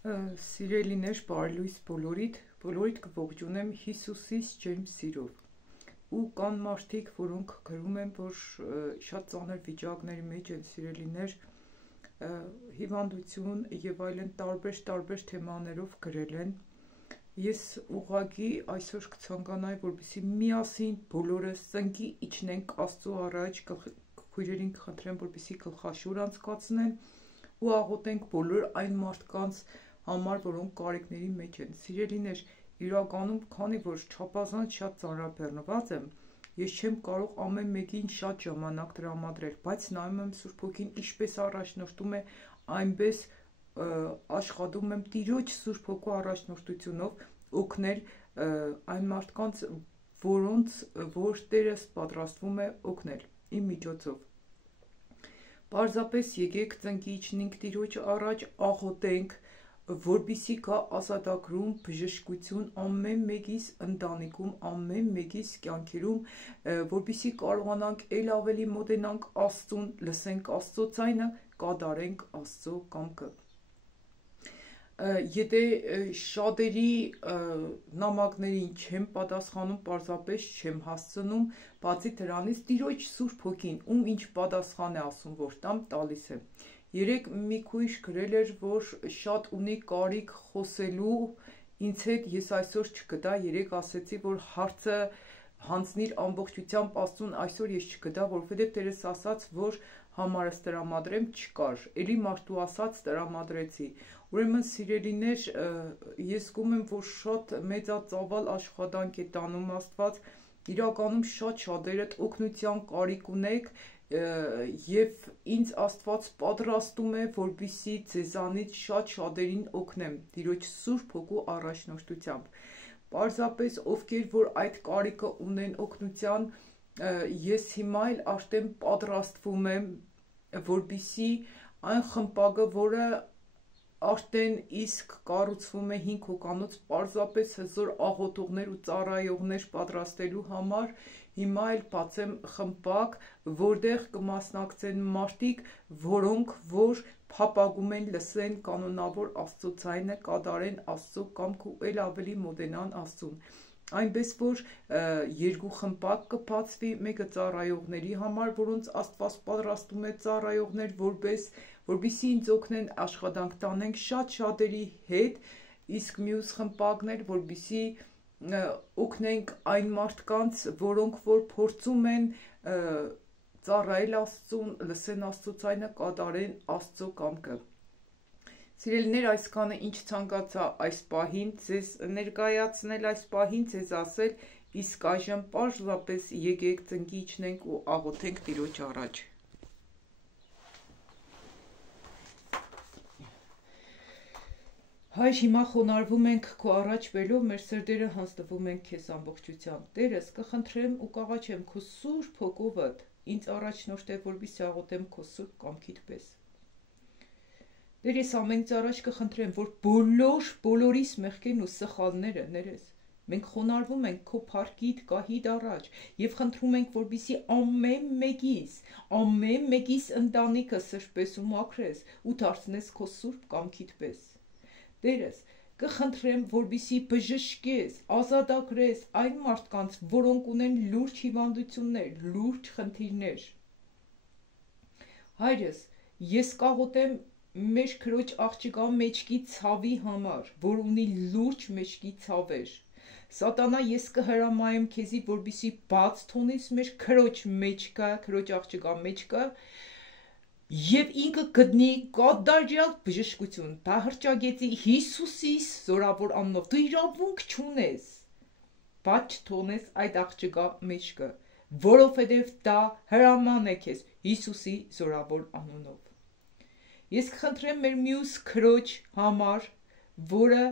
Սիրելիներ, բարելույս բոլորիդ կողջունեմ Հիսուսից ջերմ սիրով։ Ու կան մարդիկ, որոնք գրում են, որ շատ ծանր վիճակների մեջ են, սիրելիներ, հիվանդություն եւ այլն տարբեր թեմաներով գրել են։ Ես ուղղակի այսօր կցանկանայի, որպեսզի միասին բոլորս ծնկի իջնենք Աստծո առաջ, քույրերին կխնդրեմ, որպեսզի գլխաշուր անցկացնեն ու աղոթենք բոլոր այն մարդկանց համար, որոնք կարիքների մեջ են։ Սիրելիներ, իրականում, քանի որ չափազանց շատ ծանրաբեռնված եմ, ես չեմ կարող ամեն մեկին շատ ժամանակ տրամադրել, բայց նայում եմ Սուրբ Հոգին ինչպես առաջնորդում է, այնպես աշխատում եմ Տիրոջ Սուրբ Հոգու առաջնորդությունով օգնել այն մարդկանց, որ Տերս պատրաստվում է օգնել իմ միջոցով։ Պարզապես եկեք ծնկի իջնենք Տիրոջ առաջ, աղոթենք, որպեսզի գա ազատագրում, բժշկություն ամեն մեկիս ընտանիքում, ամեն մեկիս կյանքերում, որպեսզի կարողանանք ել ավելի մոտենանք Աստծուն, լսենք Աստծո ձայնը, կատարենք Աստծո կամքը։ Եթե շատերի նամակներին չեմ պատասխանում, պարզապես չեմ հասցնում, բացի դրանից Տիրոջ Սուրբ Հոգին, ում ինչ պատասխան է ասում, որ տամ, տալիս է։ Երեկ մի քույր գրել էր, որ շատ ունի կարիք խոսելու ինձ հետ, ես այսօր չգտա, երեկ ասեցի, որ հարցը հանձնիր ամբողջությամբ Աստծուն, այսօր ես չգտա, որովհետև Տերս ասաց, որ համարս տրամադրեմ, չկար, էլի մարդու ասաց տրամադրեցի։ Ուրեմն սիրելիներ, ես զգում եմ, որ շատ մեծածավալ աշխատանք է տանում Աստված, իրականում շատ շատերդ օգնության կարիք ունեք, եւ ինձ Աստված պատրաստում է, որպեսզի ձեզանից շատ շատերին օգնեմ Տիրոջ Սուրբ Հոգու առաջնորդությամբ։ Պարզապես ովքեր որ այդ կարիքը ունեն օգնության, ես հիմա էլ արդեն պատրաստվում եմ, որպեսզի այն խմբակը, որը արդեն իսկ կառուցվում է 5 հոգանոց, պարզապես հզոր աղոթողներ ու ծառայողներ պատրաստելու համար, հիմա էլ բացեմ խմբակ, որտեղ կմասնակցեն մարդիկ, որոնք որ փափագում են լսեն կանոնավոր Աստծո ձայնը, կատարեն Աստծո կամքը ու ել ավելի մոտենան Աստծուն։ Այնպես որ 2 խմբակ կբացվի, մեկը ծառայողների համար, որոնց Աստված պատրաստում է ծառայողներ, որպեսզի ինձ օգնեն աշխատանք տանենք շատ շատերի հետ, իսկ մյուս խմբակներ, որպեսզի օգնենք այն մարդկանց, որոնք որ փորձում են ծառայել Աստծուն, լսեն Աստծո ձայնը, կատարեն Աստծո կամքը։ Սիրելիներ, այսքանը ինչ ցանկացա այս պահին ձեզ ներկայացնել, այս պահին ձեզ ասել, իսկ այժմ պարզապես եկեք ծնկի իջնենք ու աղոթենք Տիրոջ առաջ։ Հայր, հիմա խոնարհվում ենք քո առաջ բերելով, մեր սրտերը հանձնվում են քեզ ամբողջությամբ։ Տերս, կխնդրեմ ու կաղաչեմ քո Սուրբ Հոգովդ, ինձ առաջնորդե, որպեսզի աղոթեմ քո Սուրբ կամքիդ պես։ Տեր, ես ամենից առաջ կխնդրեմ, որ բոլորիս մեղքերն ու սխալները ներես։ Մենք խոնարհվում ենք քո փառքիդ գահիդ առաջ եւ խնդրում ենք, որպեսզի ամեն մեկիս ընտանիքը սրբես ու մաքրես ու դարձնես քո Սուրբ կամքիդ պես։ Տերս, կխնդրեմ, որպեսզի բժշկես, ազատագրես այն մարդկանց, որոնք ունեն լուրջ հիվանդություններ, լուրջ խնդիրներ։ Հայրս, ես կաղոթեմ մեր քրոջ աղջկա մեջքի ցավի համար, որ ունի լուրջ մեջքի ցավեր։ Սատանա, ես կհրամայեմ քեզի, որպեսզի բաց թողնես մեր քրոջ մեջքը, քրոջ աղջկա մեջքը, եւ ինքը գտնի կատարյալ բժշկություն, դահրճագետի Հիսուսի զորավոր անունով, դու իրավունք չունես, բաց չթողնես այդ աղջկա մեջքը, որովհետեւ դա հրաման է քեզ Հիսուսի զորավոր անունով։ Ես կխնդրեմ մեր մյուս քրոջ համար, որը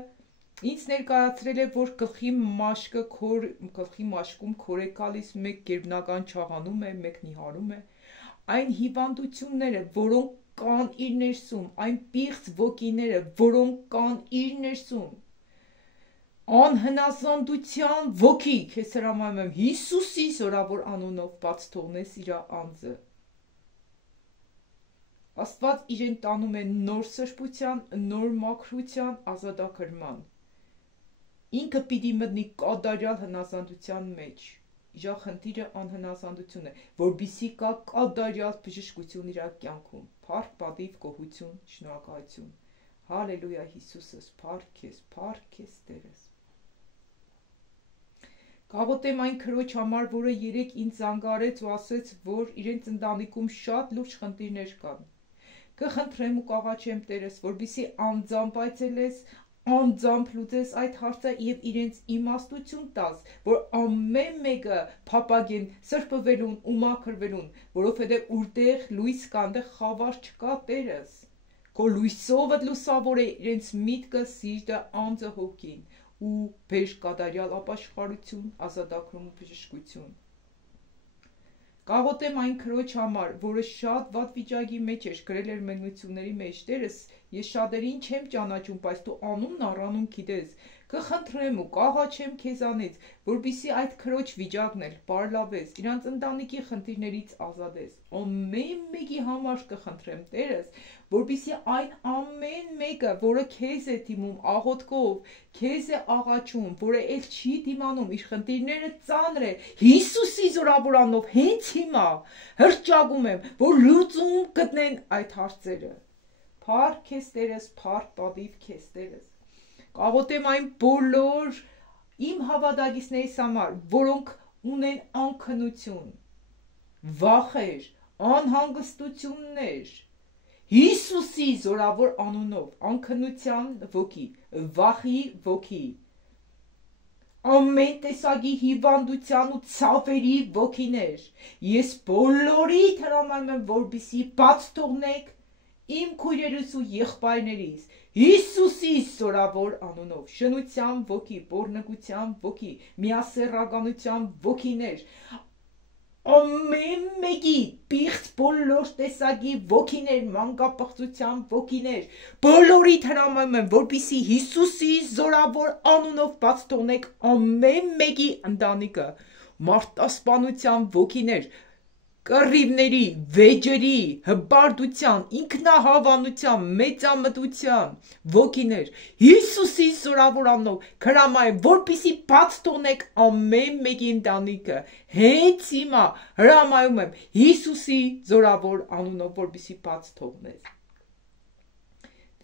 ինձ ներկայացրել է, որ գլխի մաշկում քոր է գալիս, մեկ գերբնական չաղանում է, մեկ նիհարում է, այն հիվանդությունները, որոնք կան իր ներսում, այն պիղծ ոգիները, որոնք կան իր ներսում, անհնազանդության ոգի, քեզ հրամայում եմ Հիսուսի զորավոր անունով բաց թողնես իր անձը։ Աստված իրեն տանում է նոր սրբության, նոր մաքրության, ազատագրման։ Ինքը պիտի մտնի կատարյալ հնազանդության մեջ։ Իրա խնդիրը անհնազանդություն է, որբիսի կա կատարյալ բժշկություն իր կյանքում։ Փառք, պատիվ, գոհություն, շնորհակալություն։ Հալելույա Հիսուսս, փառք քեզ Տերս։ Կաղոթեմ այն քրոջ համար, որը երեկ ինձ զանգարեց ու ասեց, որ իրենց ընտանիքում շատ լուրջ խնդիրներ կան։ Կխնդրեմ ու կաղաչեմ Տերս, որբիսի անձամբ այցելես, անձամբ լուծես այդ հարցը եւ իրենց իմաստություն տաս, որ ամեն մեկը փապագեն սրբվելուն ու մաքրվելուն, որովհետեւ որտեղ լույս կա, այնտեղ խավար չկա Տերս։ Քո լույսովը լուսավոր է իրենց միտքը, սիրտը, անձը, հոգին ու բեր կատարյալ ապաշխարություն, ազատագրում ու բժշկություն։ Կաղոթեմ այն քրոջ համար, որը շատ վատ վիճակի մեջ էր, գրել էր մենությունների մեջ, Տերս, ես շատերին չեմ ճանաչում, բայց դու անունն առանուն գիտես, կխնդրեմ ու կաղաչեմ քեզանից, որբիսի այդ քրոջ վիճակն էլ բարլավես, իրանց ընտանիքի խնդիրներից ազատես, ամեն մեկի համար կխնդրեմ Տերս, որբիսի այն ամեն մեկը, որը քեզ է դիմում աղոթքով, քեզ է աղաչում, որը էլ չի դիմանում, իր խնդիրները ծանր է, Հիսուսի զորավորանով հենց հիմա հրճակում եմ, որ լուծում գտնեն այդ հարցերը։ Փառք քեզ Տերս, փառք պատիվ քեզ Տերս։ Կաղոթեմ այն բոլոր իմ հավատակիցներիս համար, որոնք ունեն անքնություն, վախեր, անհանգստություններ, Հիսուսի զորավոր անունով, անքնության ոգի, վախի ոգի, ամեն տեսակի հիվանդության ու ցավերի ոգիներ, ես բոլորի հրամայում եմ, որպեսզի բաց թողնեք իմ քույրերիս ու եղբայրներիս, Հիսուսի զորավոր անունով, շնության ոգի, բորնկության ոգի, միասեռականության ոգիներ, ամեն մեկի պիղծ բոլոր տեսակի ոգիներ, մանկապղծության ոգիներ, բոլորի հրամայում եմ, որպեսզի Հիսուսի զորավոր անունով բաց թողնեք ամեն մեկի ընտանիքը, մարտասպանության ոգիներ, կռիվների, վեճերի, հպարտության, ինքնահավանության, մեծամտության ոգիներ, Հիսուսի զորավոր անունով հրամայեմ, որպեսզի բաց թողնեք ամեն մեկի ընտանիքը, հենց հիմա հրամայում եմ Հիսուսի զորավոր անունով, որպեսզի բաց թողնես։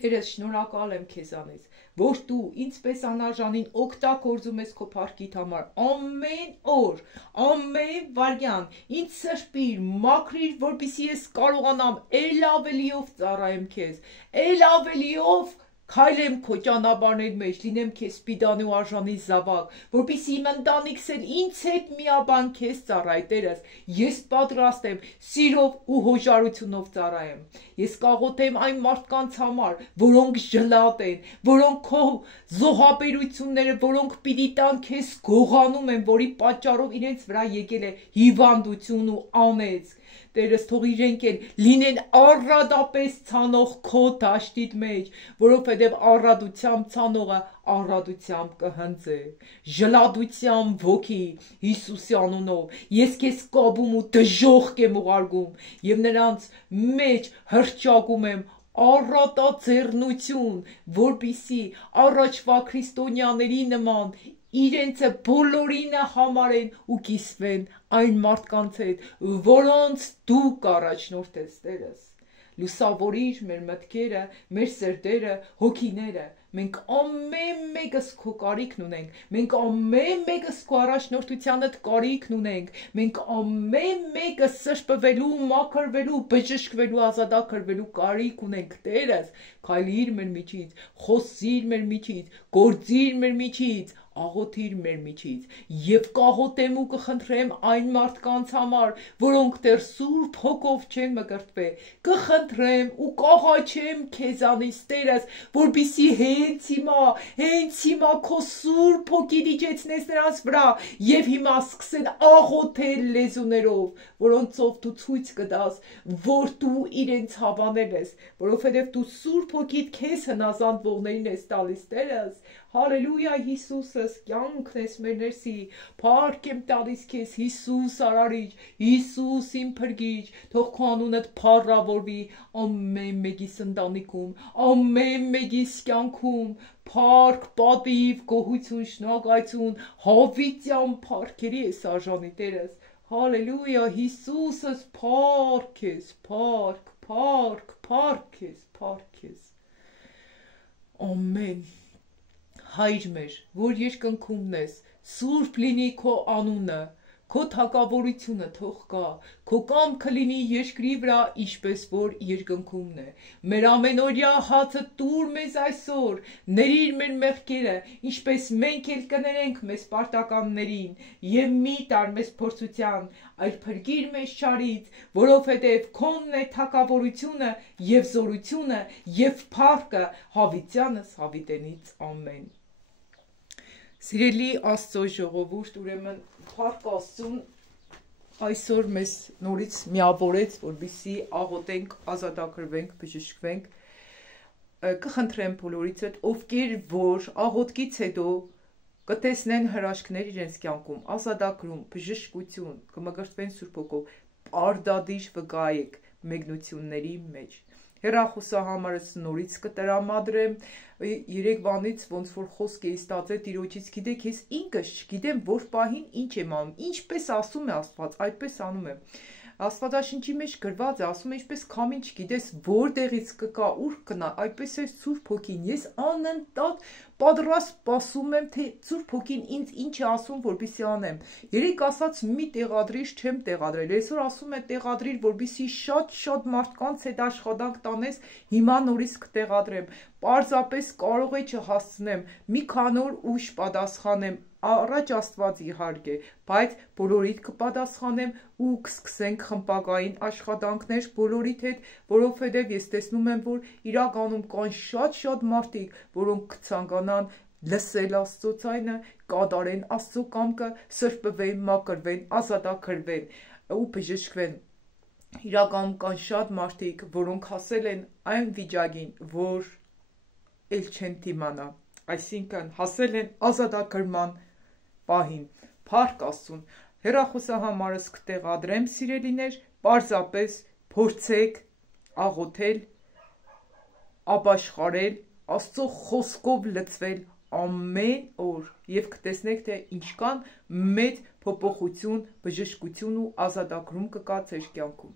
Տերս, շնորհակալ եմ քեզանից, որ դու ինձպես անարժանին օգտագործում ես քո փառքիդ համար, ամեն օր, ամեն վարյան, ինձ սրբիր, մաքրիր, որպեսզի ես կարողանամ էլ ավելիով ծառայեմ քեզ, էլ ավելիով քայլեմ քո ճանապարհների մեջ, լինեմ քեզ սպիտանի ու արժանի զավակ, որպեսզի իմ ընտանիքս էլ ինձ հետ միաբան քեզ ծառայի, Տերս, ես պատրաստ եմ սիրով ու հոժարությունով ծառայեմ։ Ես կաղոթեմ այն մարդկանց համար, որոնք ժլատ են, որոնք քո զոհաբերությունները, որոնք պիտի տան քեզ գողանում են, որի պատճառով իրենց վրա եկել է հիվանդություն ու անեծ։ Տերս, թող իրենք էլ լինեն առատապես ցանող քո դաշտիդ մեջ, որովհետև առատությամբ ցանողը առատությամբ կհնձե։ Ժլատության ոգի Հիսուսի անունով ես քեզ կոբում ու դժոխք եմ ուղարկում եւ նրանց մեջ հրճակում եմ առատաձեռնություն, որպիսի առաջվա քրիստոնյաների նման իրենցը բոլորինը համարեն ու կիսվեն այն մարդկանց հետ, որոնց դու կառաջնորդես, Տերս։ Լուսավորիր մեր մտքերը, մեր սրտերը, հոգիները, մենք ամեն մեկս քո կարիքն ունենք, մենք ամեն մեկս քո առաջնորդությանդ կարիքն ունենք, մենք ամեն մեկս սրբվելու, մաքրվելու, բժշկվելու, ազատագրվելու կարիք ունենք, Տերս, քայլիր մեր միջից, խոսիր մեր միջից, գործիր մեր միջից, աղոթիր մեր միջից եւ կաղոթեմ ու կխնդրեմ այն մարդկանց համար, որոնք դեռ Սուրբ Հոգով չեն մկրտվել, կխնդրեմ ու կաղաչեմ քեզանից, Տերս, որպեսզի հենց հիմա քո Սուրբ Հոգին իջեցնես նրանց վրա եւ հիմա սկսեն աղոթել լեզուներով, որոնցով դու ցույց կտաս, որ դու իրենց հավանել ես, որովհետեւ դու Սուրբ Հոգիդ քեզ հնազանդվողներին ես տալիս, Տերս, հալելույա Հիսուսս, Հիսուսս կյանքն ես մեր ներսի, փառք եմ տալիս քեզ Հիսուս արարիչ, Հիսուս իմ փրկիչ, թող քո անունդ փառավորվի ամեն մեկիս ընտանիքում, ամեն մեկիս կյանքում, փառք, պատիվ, գոհություն, շնորհակալություն, հավիտյան փառքերի ես արժանի Տերս, հալելույա, Հիսուսս փառք ես, փառք, փառք, փառք ես, փառք ես, ամեն, Հայր մեր, որ երկնքումն ես, սուրբ լինի քո անունը, քո թագավորությունը թող գա, քո կամքը լինի երկրի վրա, ինչպես որ երկնքումն է, մեր ամենօրյա հացը տուր մեզ այսօր, ների՛ր մեր մեղքերը, ինչպես մենք էլ կներենք մեզ պարտականներին, եւ մի տար մեզ փորձության, այլ փրկիր մեզ չարից, որովհետեւ քոնն է թագավորությունը եւ զորությունը եւ փառքը հավիտյանս հավիտենից ամեն։ Սիրելի Աստծո ժողովուրդ, ուրեմն փառք Աստծուն այսօր մեզ նորից միավորեց, որպեսզի աղոթենք, ազատագրվենք, բժշկվենք։ Կխնդրեմ բոլորիցդ, ովքեր որ աղոթքից հետո կտեսնեն հրաշքներ իրենց կյանքում, ազատագրում, բժշկություն, կմգրտվեն Սուրբ Հոգով, արդադիր վկայեք մեկնությունների մեջ։ Հեռախոսահամարս նորից կտրամադրեմ, երեկվանից ոնց որ խոսք էի ստացել Տիրոջից, գիտեք, ես ինքս չգիտեմ որ պահին ինչ եմ անում, ինչպես ասում է Աստված, այդպես անում եմ։ Աստվածաշնչի մեջ գրված է, ասում է, ինչպես քամին չգիտես որտեղից կգա, ուր կնա, այդպես է Սուրբ Հոգին։ Ես անընդհատ պատրաստ սպասում եմ, թե Սուրբ Հոգին ինձ ինչ է ասում, որպեսզի անեմ։ Երեք ասած մի տեղադրիչ չեմ տեղադրել, այսօր ասում է տեղադրիր, որպեսզի շատ մարդկանց հետ աշխատանք տանես, հիմա նորից կտեղադրեմ։ Պարզապես կարող է չհասցնեմ, մի քանի օր ուշ պատասխանեմ, առաջ Աստված իհարկե, բայց բոլորիդ կպատասխանեմ ու կսկսենք խմբակային աշխատանքներ բոլորիդ հետ, որովհետև ես տեսնում եմ, որ իրականում կան շատ մարդիկ, որոնք կցանկանան լսել Աստծո ձայնը, կատարեն Աստծո կամքը, սրբվեն, մաքրվեն, ազատագրվեն ու բժշկվեն։ Իրականում կան շատ մարդիկ, որոնք հասել են այն վիճակին, որ էլ չեն դիմանա, այսինքն հասել են ազատագրման պահին, փառք Աստծուն, հեռախոսահամարս կտեղադրեմ սիրելիներ, պարզապես փորձեք աղոթել, ապաշխարել, Աստծո խոսքով լցվել ամեն օր եւ կտեսնեք, թե ինչքան մեծ փոփոխություն, բժշկություն ու ազատագրում կկա ձեր կյանքում։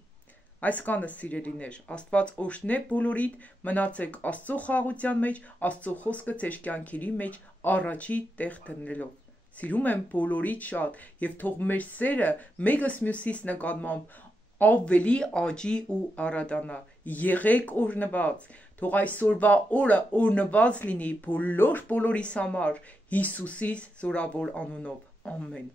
Այսքանը սիրելիներ, Աստված օրհնե բոլորիդ, մնացեք Աստծո խաղաղության մեջ, Աստծո խոսքը ձեր կյանքերի մեջ առաջի տեղ դնելով։ Սիրում եմ բոլորիդ շատ եւ թող մեր սերը մեկս մյուսից նկատմամբ ավելի աճի ու առատանա։ Եղեք օրհնված, թող այսօրվա օրը օրհնված լինի բոլորիս համար Հիսուսի զորավոր անունով։ Ամեն։